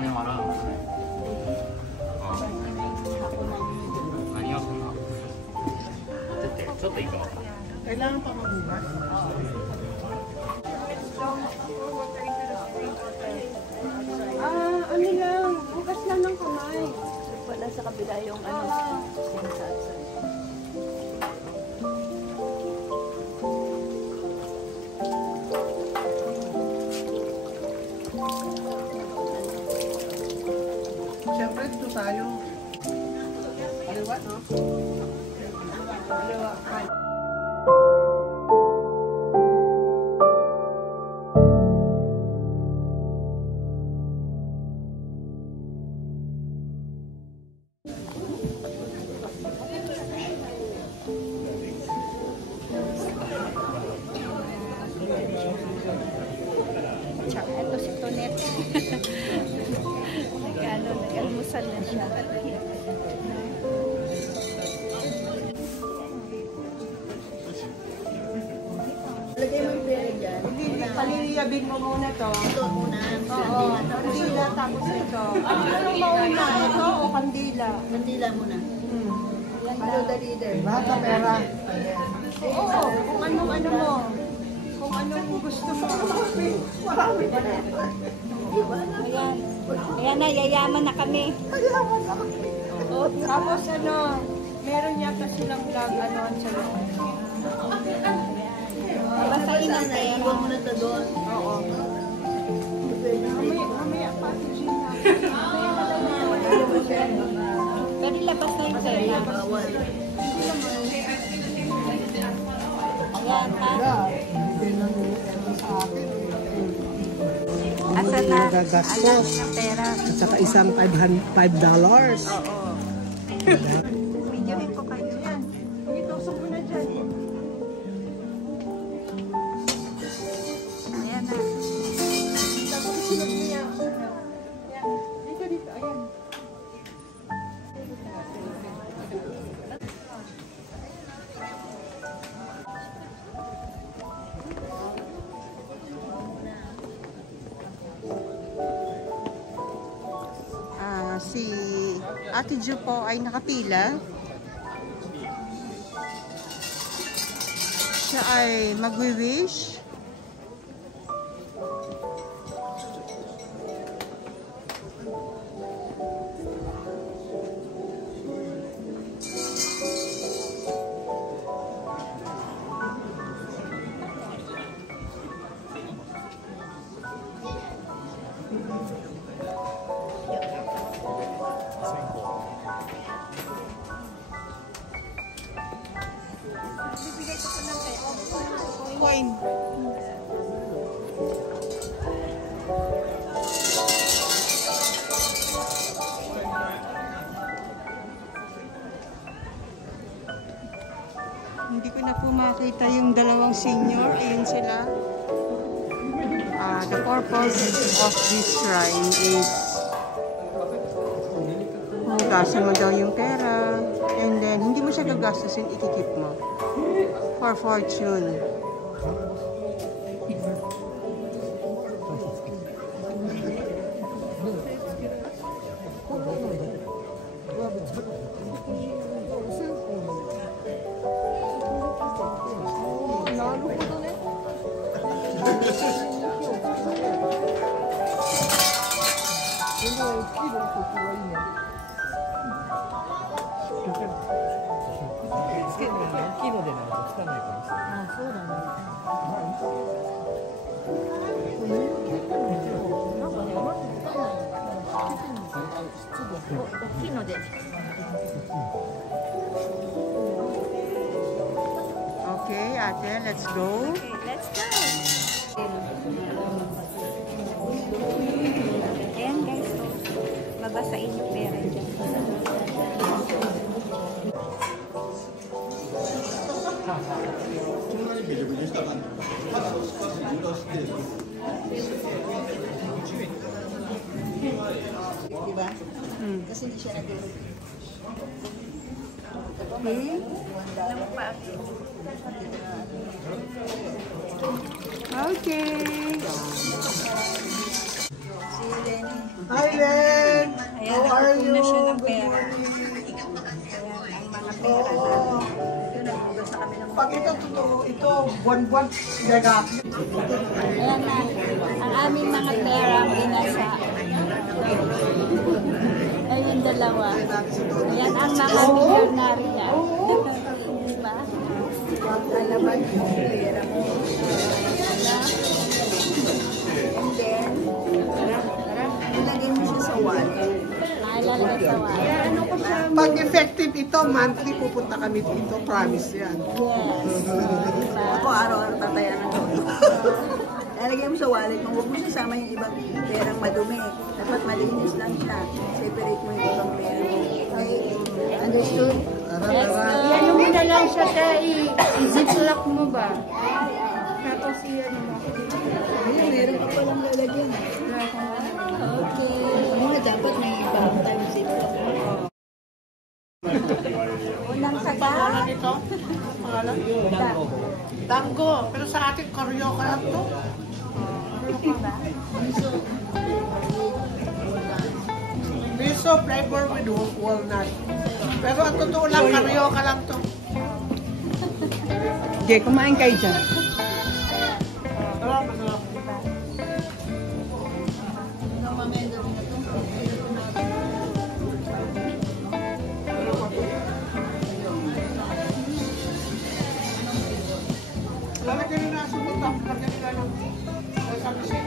金払う。何をすんの？ちょっといいか。Kailangan pa maghugas? Ano lang, bukas lang ng kamay. Wala sa kabila yung Siyempre, dito tayo. Kaliwa, no? Kaliwa. Tsaka ito si Tonet. Nag-almusal na siya. Lagay mo yung pera dyan. Paliliyabin mo muna to. Ito muna. Oo. Kandila tapos ito. Anong mauna? Ito o kandila? Kandila muna. Follow the leader. Lahat na pera. Oo. Kung anong mo. Kung anong gusto mo. Marami pa na. Ayan. Ayan na, yayaman na kami. Mayaman na kami. Oh, tapos meron niya kasi lang vlog sa loob. Basahin natin. Iwan mo na ito doon. Oo. Mamaya pa si Gina. Pero labas na yung sa'yo. Ayan, ha? Asa na? Gagastos. Pera. At saka isang $5. Oo. Videohin ko kayo yan. Itusok mo na dyan. Ayan na. Tapos isunod niya. Dito, dito. Ayan. Si Ate Ju po ay nakapila. Siya ay magwi-wish. Coin. Hindi ko na po makita yung dalawang senior. Ayun sila. The purpose of this shrine is hugasan mo daw yung pera. And then, hindi mo siya gagastusin, ikikip mo. For fortune. Okay, Ate, let's go. Okay, let's go. Ayan guys, mabasain yung pera dyan. Diba? Kasi hindi siya nag-iisip. Okay. Si Lenny. Hi, Len! Ayan, How are nakukuha you? na siya ng Good pera. morning. Ayan, ang mga pera na. Ito, nagbugas na kami ng Pag ito totoo, ito buwan-buwan gagapit. Ayan na, ang aming mga pera binasa. Ay, yung dalawa. Ayan ang mga milyonarya. Diba? Lalaban yung pera mo. And then, ilagay mo siya sa wallet. Ilalagay sa wallet. Ano ko siya? Pag effective ito, monthly pupunta kami dito. Promise yan. Yes. Diba? Ako araw-araw tatayan ng todo. Lalagay mo sa wallet mo, huwag mo sasama yung ibang perang madumi. Dapat malinis lang siya. Separate mo yung ibang pera mo. Okay? Understood? Let's go. Ano mo na lang siya kaya i-ziplock mo ba? Tapos i-ano mo. Meron ka palang lalagyan. Okay. Mga dapat may ibang time zip. Unang saga. Ito, pangalan? Tango. Pero sa atin, karyoka lang to. Miso flavor with walnut. Pero ang totoo lang, karyoka lang to. Okay, kumain kayo dyan. Sarap, masarap. Lalagyan nila sa butak, lalagyan nila ng sabisin.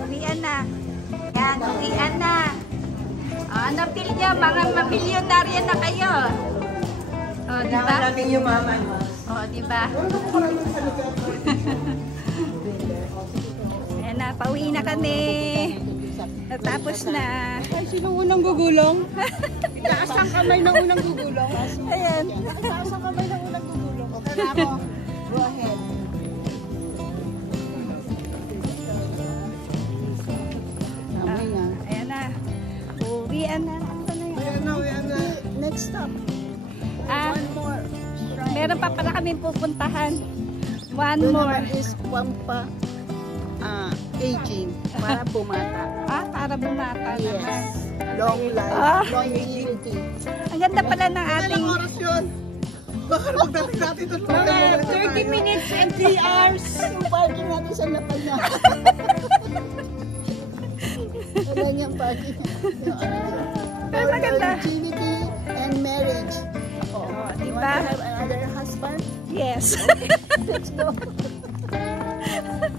Uwian na. Yan, uwian na. Ano feel niyo? Mga mamilyonarya na kayo. O, di ba? namin yung mama mo. O, di ba? Ayan na, pauwi na kami. Natapos na. Ay, sino unang gugulong? Itaas ang kamay ng unang gugulong. Ayan. Itaas ang kamay ng unang gugulong. Okay na ako. Go ahead. Amoy na. Ayan na. Uwian na. Ano na yun? Ayan na. Next stop. Ah, More. meron pa pala kami pupuntahan. One Doon more. naman is Pampa aging. Para bumata. Ah, para bumata naman. Yes. Long life. Ah. Longevity. Ang ganda pala ng ating... Ilang oras yun? Baka magdating natin doon. Mga 30 minutes and 3 hours. Yung parking natin sa lapad na. Wala niyang parking. Yung ano yun. Pero maganda. Longevity and marriage. Oh, You diba? want to have another husband? Yes. Let's go.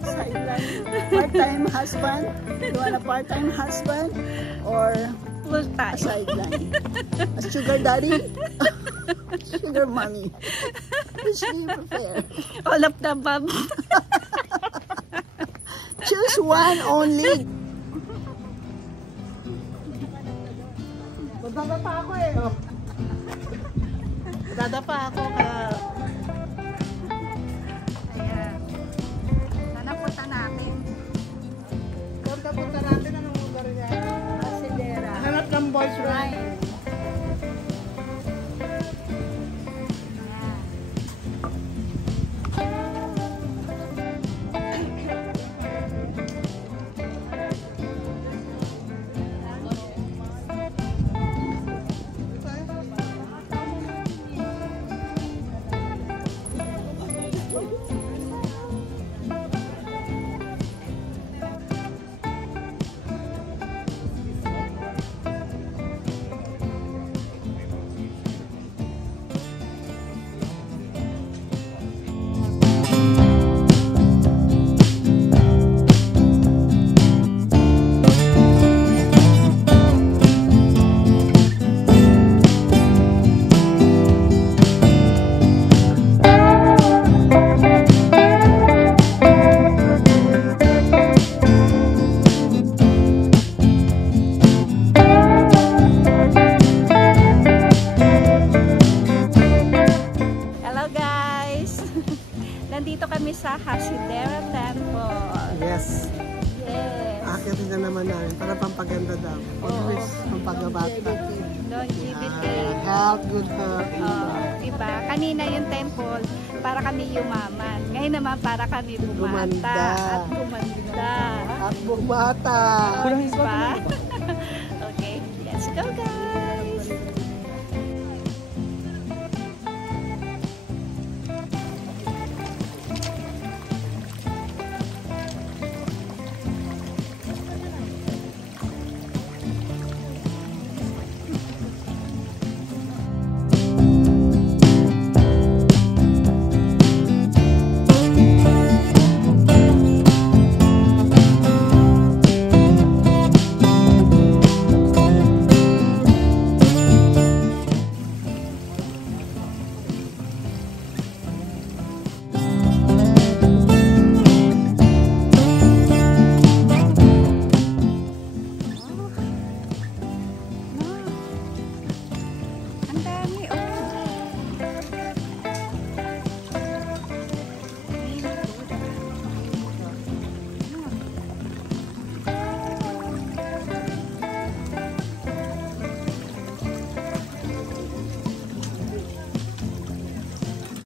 Sideline. Part-time husband? You want a part-time husband? Or Full a time. sideline? A sugar daddy? Sugar mommy? Which do you prefer? All of the above. Choose one only. Magdadapa ako eh. Oh. Magdadapa ako kaya... Ayan. Sana punta namin. Punta natin anong lugar niya. Acelera. Hanap ng boys ride. sa Hasidera Temple. Yes. Yes. Akitin na naman namin para pampaganda daw. Always pampagabata. Longevity. Health, good health. Diba? Kanina yung temple, para kami yumaman. Ngayon naman para kami bumata Gumanda. at gumanda. At bumata. Diba? Okay, let's go guys!